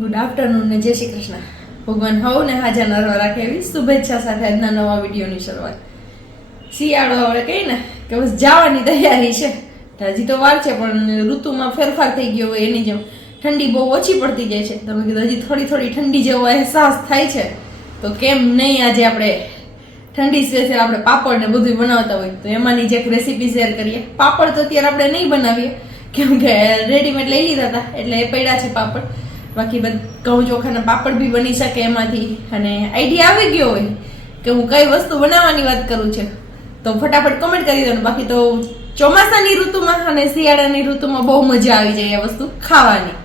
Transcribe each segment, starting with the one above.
Good afternoon ને જય શ્રી કૃષ્ણ. ભગવાન હવ ને હાજર નરવા રાખે એવી શુભેચ્છા સાથે આજના નવા વિડીયોની શરૂઆત. શિયાળો હવે કહીએ ને કે બસ જવાની તૈયારી છે. હજી તો વાર છે પણ ઋતુમાં ફેરફાર થઈ ગયો હોય એની જેમ ઠંડી બહુ ઓછી પડતી જાય છે. તમે કીધું હજી થોડી થોડી ઠંડી જેવો અહેસાસ થાય છે તો કેમ નહીં આજે આપણે ઠંડી સ્પેશિયલ આપણે પાપડ ને બધું બનાવતા હોય તો એમાંની જે એક રેસીપી શેર કરીએ. પાપડ તો અત્યારે આપણે નહીં બનાવીએ કેમ કે રેડીમેડ લઈ લીધા હતા એટલે એ પડ્યા છે પાપડ. બાકી ઘઉં ચોખાના પાપડ બી બની શકે એમાંથી. અને આઈડિયા આવી ગયો હોય કે હું કઈ વસ્તુ બનાવવાની વાત કરું છું તો ફટાફટ કમેન્ટ કરી દેવાનું. બાકી તો ચોમાસાની ઢતુમાં અને શિયાળાની ઢતુમાં બહુ મજા આવી જાય આ વસ્તુ ખાવાની.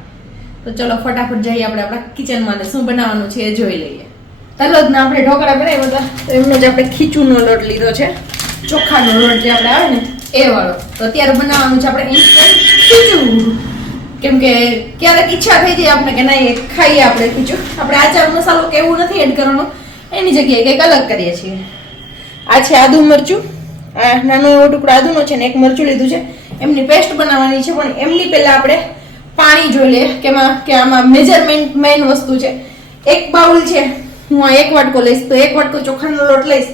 તો ચલો ફટાફટ જઈએ આપણે આપણા કિચનમાં ને શું બનાવવાનું છે એ જોઈ લઈએ. તલદના આપણે ઢોકળા બનાવ્યા હતા તો એમનો જ આપણે ખીચુનો લોટ લીધો છે. ચોખાનો લોટ જે આપણે આવે ને એ વાળો. તો અત્યારે બનાવવાનું છે આપણે ઇન્સ્ટન્ટ ખીચું. કેમ કે ક્યારેક ઈચ્છા થઈ જાય આપણે કે ના ખાઈએ આપણે ખીચું. આપણે આચાર મસાલો કે એવું નથી એડ કરવાનો, એની જગ્યાએ કંઈક અલગ કરીએ છીએ. આ છે આદુ મરચું. આ નાનો એવો ટુકડો આદુનો છે ને એક મરચું લીધું છે. એમની પેસ્ટ બનાવવાની છે પણ એમની પહેલા આપણે પાણી જોઈ લઈએ કે આમાં મેજરમેન્ટ મેઇન વસ્તુ છે. એક બાઉલ છે, હું આ 1 વાટકો લઈશ તો 1 વાટકો ચોખાનો લોટ લઈશ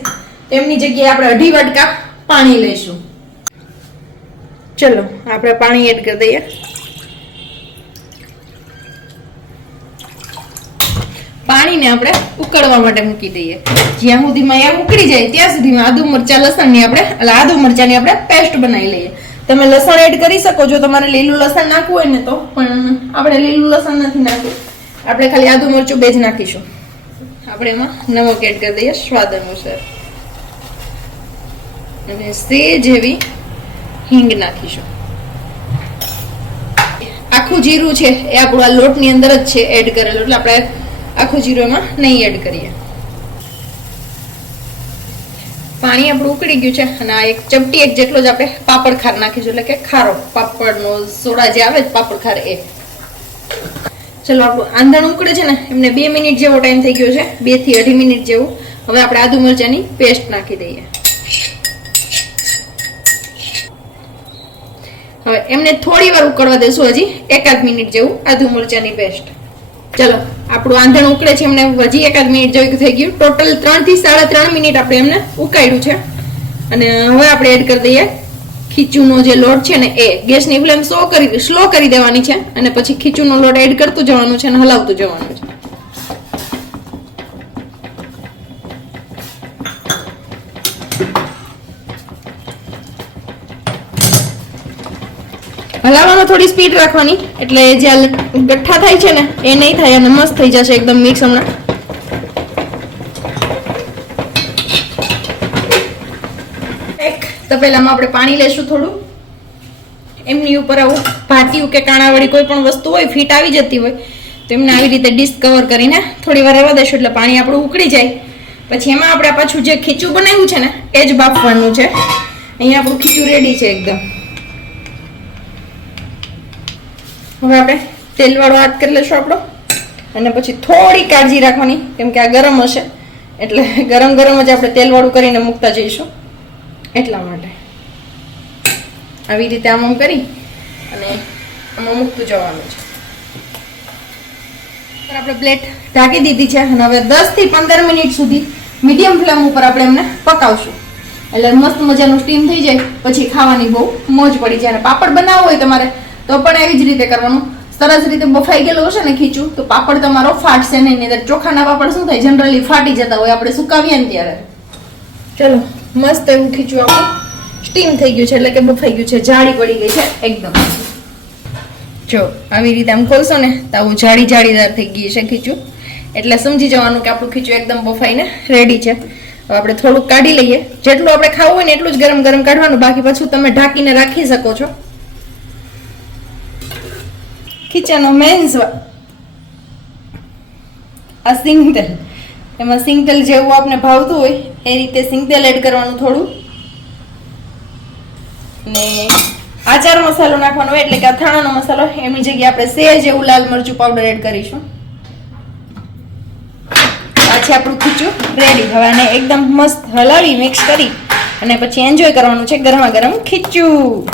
એમની જગ્યાએ આપણે 2.5 વાટકા પાણી લઈશું. ચલો આપણે પાણી એડ કરી દઈએ. પાણીને આપણે ઉકળવા માટે મૂકી દઈએ. જ્યાં સુધીમાં એ ઉકળી જાય ત્યાં સુધીમાં આદુ મરચા લસણની આદુ મરચાની આપણે પેસ્ટ બનાવી લઈએ. તમે લસણ એડ કરી શકો છો, તમારે લીલું લસણ નાખવું હોય ને તો, પણ આપણે લીલું લસણ નથી નાખવું. આપણે ખાલી આદુ મરચું બે જ નાખીશું. આપણે એમાં નમક એડ કરી દઈએ સ્વાદ અનુસાર અને સેજ એવી હિંગ નાખીશું. આખું જીરું છે એ આપણું આ લોટની અંદર જ છે એડ કરેલું, એટલે આપણે આખું જીરું એમાં નહીં એડ કરીએ. પાણી આપણું ઉકળી ગયું છે અને આ એક ચપટી એક જેટલો જ આપણે પાપડ ખાર નાખીશું, એટલે કે ખારો પાપડનો સોડા જે આવે પાપડ ખાર એ. ચલો આપણું આંધણ ઉકળે છે ને એમને 2 મિનિટ જેવો ટાઈમ થઈ ગયો છે, 2 થી 2.5 મિનિટ જેવું. હવે આપણે આદુ મરચાની પેસ્ટ નાખી દઈએ. હવે એમને થોડી વાર ઉકળવા દેશું, હજી 1 મિનિટ જેવું આદુ મરચાની પેસ્ટ. ચલો આપણું આંધણ ઉકળે છે, એમને હજી 1 મિનિટ જેવું થઈ ગયું. ટોટલ 3 થી 3.5 મિનિટ આપણે એમને ઉકાળ્યું છે. અને હવે આપણે એડ કરી દઈએ ખીચુનો જે લોટ છે ને એ. ગેસની ફ્લેમ સ્લો કરી દેવાની છે અને પછી ખીચુનો લોટ એડ કરતું જવાનું છે અને હલાવતું જવાનું છે. હલાવવામાં થોડી સ્પીડ રાખવાની એટલે જે ગઠ્ઠા થાય છે ને એ નહીં થાય અને મસ્ત થઈ જશે એકદમ મિક્સ. હમણાં એક તપેલામાં આપણે પાણી લેશું થોડું. એમની ઉપર આવું ભાટિયું કે કાણાવાળી કોઈ પણ વસ્તુ હોય ફીટ આવી જતી હોય તો એમને આવી રીતે ડીશ કવર કરીને થોડી વાર રહેવા દેશું એટલે પાણી આપણું ઉકળી જાય. પછી એમાં આપણે પાછું જે ખીચું બનાવ્યું છે ને એ જ બાફવાનું છે. અહીંયા આપણું ખીચું રેડી છે એકદમ. હવે આપણે તેલવાળો હાથ કરી લઈશું આપણો અને પછી થોડી કાળજી રાખવાની કેમ કે આ ગરમ હશે એટલે ગરમ ગરમ જ આપણે તેલવાળું કરીને મૂકતા જઈશું. એટલા માટે આવી રીતે આમ કરી અને આમાં મૂકતું જવાનું છે. આપણે પ્લેટ ઢાંકી દીધી છે અને હવે 10 થી 15 મિનિટ સુધી મીડિયમ ફ્લેમ ઉપર આપણે એમને પકાવશું એટલે મસ્ત મજાનું સ્ટીમ થઈ જાય. પછી ખાવાની બહુ મોજ પડી જાય. અને પાપડ બનાવવો હોય તમારે તો પણ એવી જ રીતે કરવાનું. સરસ રીતે બફાઈ ગયેલું હશે ને ખીચું તો પાપડ તમારો ફાટશે નહીં. નહીં ચોખાના પાપડ શું થાય જનરલી ફાટી જતા હોય આપણે સુકાવીએ ને ત્યારે. ચલો મસ્ત એવું ખીચું આપણું સ્ટીમ થઈ ગયું છે એટલે કે બફાઈ ગયું છે, જાળી પડી ગઈ છે એકદમ. જો આવી રીતે આમ ખોલશો ને તો આવું જાળીદાર થઈ ગઈ છે ખીચું એટલે સમજી જવાનું કે આપણું ખીચું એકદમ બફાઈને રેડી છે. હવે આપણે થોડુંક કાઢી લઈએ. જેટલું આપણે ખાવું હોય ને એટલું જ ગરમ ગરમ કાઢવાનું, બાકી પાછું તમે ઢાંકીને રાખી શકો છો. ખીચાનો મેઇન સ્વાદ આ સિંગતેલ. એમાં સિંગતેલ જેવું આપણે ભાવતું હોય એ રીતે સિંગતેલ એડ કરવાનું થોડું. ને આચાર મસાલો નાખવાનો હોય એટલે કે અથાણાનો મસાલો. એમની જગ્યાએ આપણે સેજ એવું લાલ મરચું પાવડર એડ કરીશું. આ છે આપણું ખીચું રેડી. હવે આને એકદમ મસ્ત હલાવી મિક્સ કરી અને પછી એન્જોય કરવાનું છે ગરમા ગરમ ખીચું.